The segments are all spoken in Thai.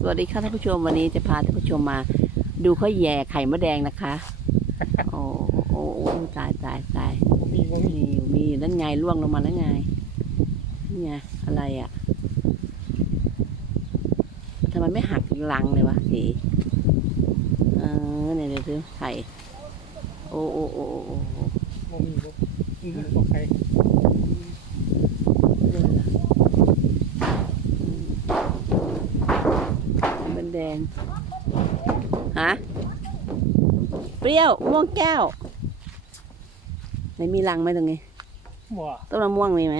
สวัสดีค่ะท่านผู้ชมวันนี้จะพาท่านผู้ชมมา ดูเขาแย่ไข่มดแดงนะคะ โอ้โอ้โอตายตายตายมีมีมีอยู่มีนั่นไงล่วงลงมาแล้วไงนี่ไงอะไรอะทำไมไม่หักลังเลยวะสีเออเนี่ยเดี๋ยวดูไข่ โอ้โอ้โอ้โอ้โอ้โอ้ บ่มีบ่มีบ่ใคร มัน แดงฮะเปรี้ยวม่วงแก้วไหนมีรังไหมตรงนี้บ่ต้นมะม่วงมีไหม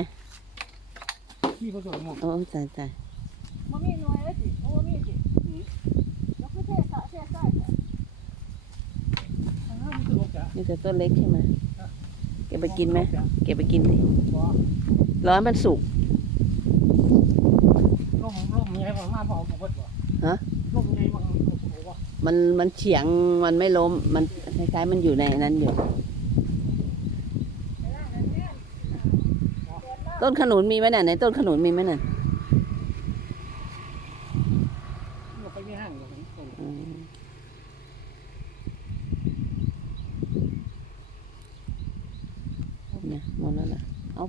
มีผสมหมดโอ้ตายตายมันมีหน่วยแล้วสิโอ้มีสิแล้วคือเทศะเทศะทางนั้นมันคือโลกจ้ะนี่แต่ต้นเล็กใช่ไหมเก็บไปกินไหมเก็บไปกินดิบ่ร้อนมันสุกลมลมใหญ่บ่มาพอบ่เบิดบ่ฮะ ลมใหญ่บ่โอ้โหบ่ มันมันเฉียงมันไม่ล้ม มันคล้ายๆมันอยู่ในนั้นอยู่ ต้นขนุนมีไหมน่ะในต้นขนุนมีไหมน่ะบ่ไปมีห้างบ่ตรงอืมเนี่ยหมดแล้วล่ะ เอา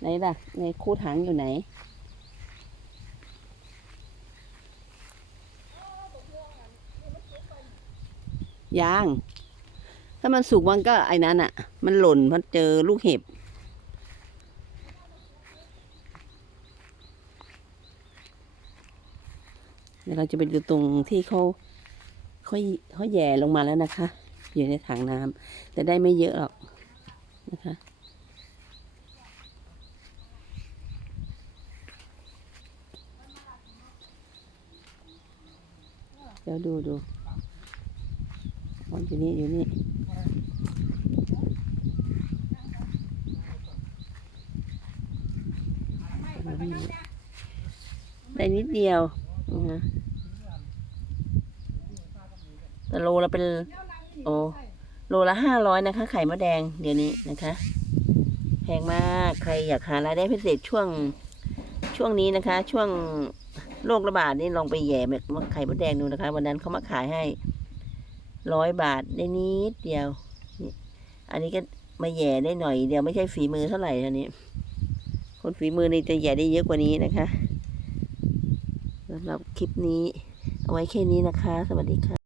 ไหนล่ะ ในคู่ถังอยู่ไหน ยาง ถ้ามันสุกมันก็ไอ้นั้นอะ มันหล่นมันเจอลูกเห็บ เดี๋ยวเราจะไปดูตรงที่เขาเขาเขาแย่ลงมาแล้วนะคะ อยู่ในถังน้ำแต่ได้ไม่เยอะหรอกนะคะเดี๋ยวดูดู อ๋ออยู่นี่อยู่นี่ได้นิดเดียวนะคะแต่โลละเป็น โอ้โลละห้าร้อยนะคะ ไข่มดแดงเดี๋ยวนี้นะคะแพงมากใครอยากหารายได้พิเศษช่วงช่วงนี้นะคะ ช่วงโรคระบาดนี่ลองไปแย่แบบไข่มดแดงดูนะคะ วันนั้นเขามาขายให้ ร้อยบาทได้นิดเดียวนี่อันนี้ก็มาแย่ได้หน่อยเดียวไม่ใช่ฝีมือเท่าไหร่อันนี้ คนฝีมือนี่จะแย่ได้เยอะกว่านี้นะคะสำหรับคลิปนี้ เอาไว้แค่นี้นะคะ สวัสดีค่ะ